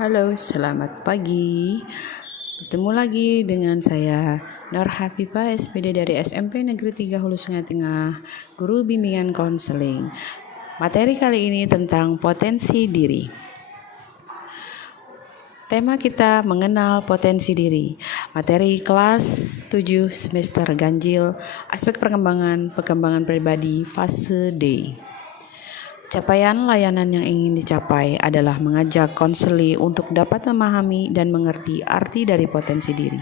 Halo, selamat pagi. Bertemu lagi dengan saya Nur Hafifah, SPD dari SMP Negeri 3 Hulu Sungai Tengah, Guru Bimbingan Konseling. Materi kali ini tentang potensi diri. Tema kita mengenal potensi diri. Materi kelas 7 semester ganjil, aspek perkembangan pribadi fase D. Capaian layanan yang ingin dicapai adalah mengajak konseli untuk dapat memahami dan mengerti arti dari potensi diri,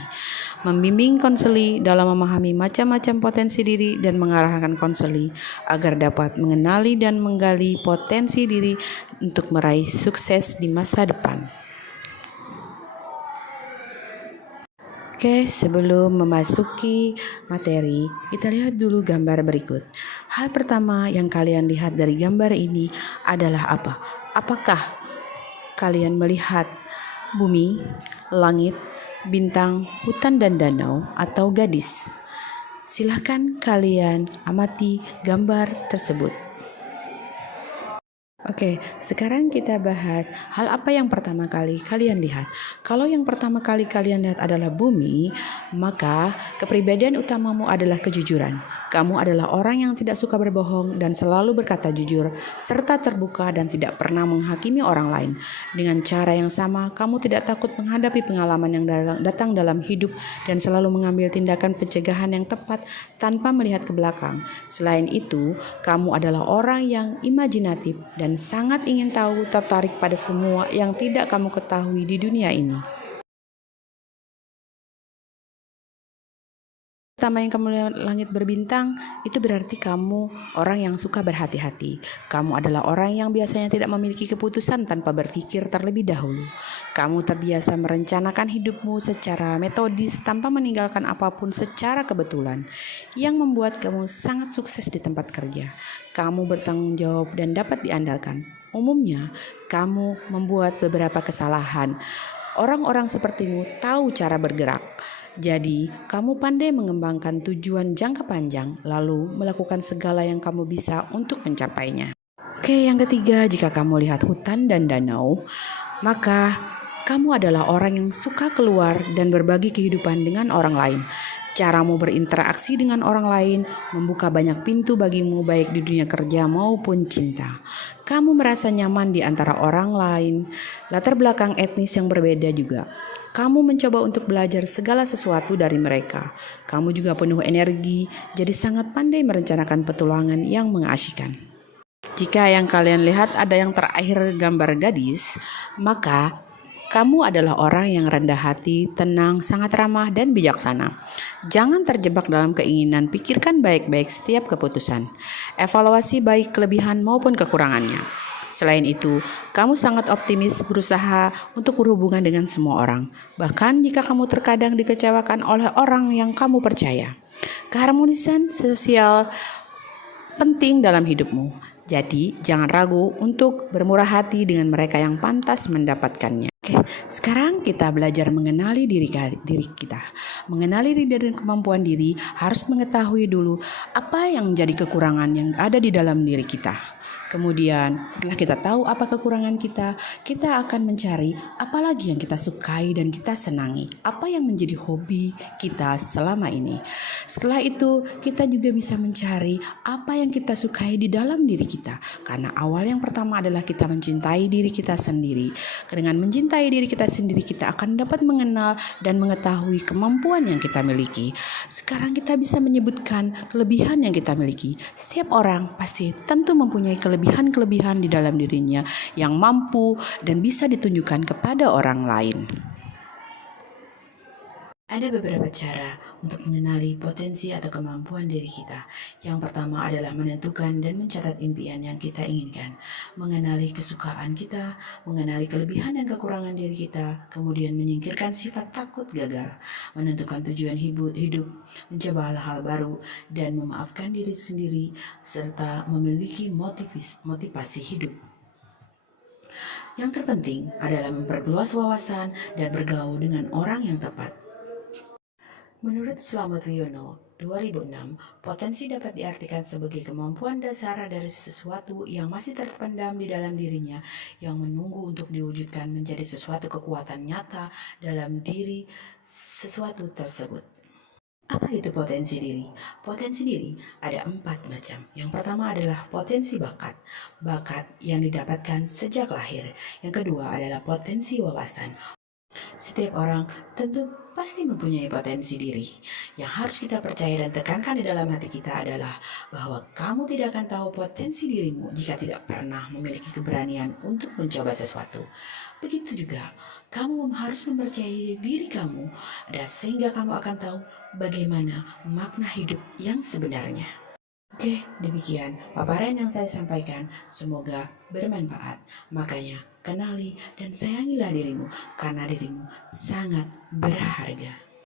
membimbing konseli dalam memahami macam-macam potensi diri dan mengarahkan konseli agar dapat mengenali dan menggali potensi diri untuk meraih sukses di masa depan. Oke, sebelum memasuki materi, kita lihat dulu gambar berikut. Hal pertama yang kalian lihat dari gambar ini adalah apa? Apakah kalian melihat bumi, langit, bintang, hutan dan danau, atau gadis? Silahkan kalian amati gambar tersebut. Oke, sekarang kita bahas hal apa yang pertama kali kalian lihat. Kalau yang pertama kali kalian lihat adalah bumi, maka kepribadian utamamu adalah kejujuran. Kamu adalah orang yang tidak suka berbohong dan selalu berkata jujur, serta terbuka dan tidak pernah menghakimi orang lain. Dengan cara yang sama, kamu tidak takut menghadapi pengalaman yang datang dalam hidup dan selalu mengambil tindakan pencegahan yang tepat tanpa melihat ke belakang. Selain itu, kamu adalah orang yang imajinatif dan sangat ingin tahu, tertarik pada semua yang tidak kamu ketahui di dunia ini. Pertama yang kamu lihat langit berbintang, itu berarti kamu orang yang suka berhati-hati. Kamu adalah orang yang biasanya tidak memiliki keputusan tanpa berpikir terlebih dahulu. Kamu terbiasa merencanakan hidupmu secara metodis tanpa meninggalkan apapun secara kebetulan, yang membuat kamu sangat sukses di tempat kerja. Kamu bertanggung jawab dan dapat diandalkan. Umumnya, kamu membuat beberapa kesalahan. Orang-orang sepertimu tahu cara bergerak. Jadi, kamu pandai mengembangkan tujuan jangka panjang, lalu melakukan segala yang kamu bisa untuk mencapainya. Oke, yang ketiga, jika kamu lihat hutan dan danau, maka kamu adalah orang yang suka keluar dan berbagi kehidupan dengan orang lain. Caramu berinteraksi dengan orang lain membuka banyak pintu bagimu baik di dunia kerja maupun cinta. Kamu merasa nyaman di antara orang lain, latar belakang etnis yang berbeda juga. Kamu mencoba untuk belajar segala sesuatu dari mereka. Kamu juga penuh energi, jadi sangat pandai merencanakan petualangan yang mengasyikkan. Jika yang kalian lihat ada yang terakhir gambar gadis, maka kamu adalah orang yang rendah hati, tenang, sangat ramah, dan bijaksana. Jangan terjebak dalam keinginan, pikirkan baik-baik setiap keputusan. Evaluasi baik kelebihan maupun kekurangannya. Selain itu, kamu sangat optimis berusaha untuk berhubungan dengan semua orang. Bahkan jika kamu terkadang dikecewakan oleh orang yang kamu percaya. Keharmonisan sosial penting dalam hidupmu. Jadi, jangan ragu untuk bermurah hati dengan mereka yang pantas mendapatkannya. Oke, sekarang kita belajar mengenali diri kita. Mengenali diri dan kemampuan diri harus mengetahui dulu apa yang menjadi kekurangan yang ada di dalam diri kita. Kemudian setelah kita tahu apa kekurangan kita akan mencari apa lagi yang kita sukai dan kita senangi. Apa yang menjadi hobi kita selama ini. Setelah itu kita juga bisa mencari apa yang kita sukai di dalam diri kita. Karena awal yang pertama adalah kita mencintai diri kita sendiri. Dengan mencintai diri kita sendiri, kita akan dapat mengenal dan mengetahui kemampuan yang kita miliki. Sekarang kita bisa menyebutkan kelebihan yang kita miliki. Setiap orang pasti tentu mempunyai kelebihan-kelebihan di dalam dirinya yang mampu dan bisa ditunjukkan kepada orang lain. Ada beberapa cara untuk mengenali potensi atau kemampuan diri kita. Yang pertama adalah menentukan dan mencatat impian yang kita inginkan. Mengenali kesukaan kita, mengenali kelebihan dan kekurangan diri kita, kemudian menyingkirkan sifat takut gagal, menentukan tujuan hidup, mencoba hal-hal baru, dan memaafkan diri sendiri, serta memiliki motivasi hidup. Yang terpenting adalah memperluas wawasan dan bergaul dengan orang yang tepat. Menurut Slamet Wiono, 2006, potensi dapat diartikan sebagai kemampuan dasar dari sesuatu yang masih terpendam di dalam dirinya yang menunggu untuk diwujudkan menjadi sesuatu kekuatan nyata dalam diri sesuatu tersebut. Apa itu potensi diri? Potensi diri ada 4 macam. Yang pertama adalah potensi bakat. Bakat yang didapatkan sejak lahir. Yang kedua adalah potensi wawasan. Setiap orang tentu pasti mempunyai potensi diri. Yang harus kita percaya dan tekankan di dalam hati kita adalah bahwa kamu tidak akan tahu potensi dirimu jika tidak pernah memiliki keberanian untuk mencoba sesuatu. Begitu juga, kamu harus mempercayai diri kamu dan sehingga kamu akan tahu bagaimana makna hidup yang sebenarnya. Oke, demikian paparan yang saya sampaikan. Semoga bermanfaat. Makanya, kenali dan sayangilah dirimu karena dirimu sangat berharga.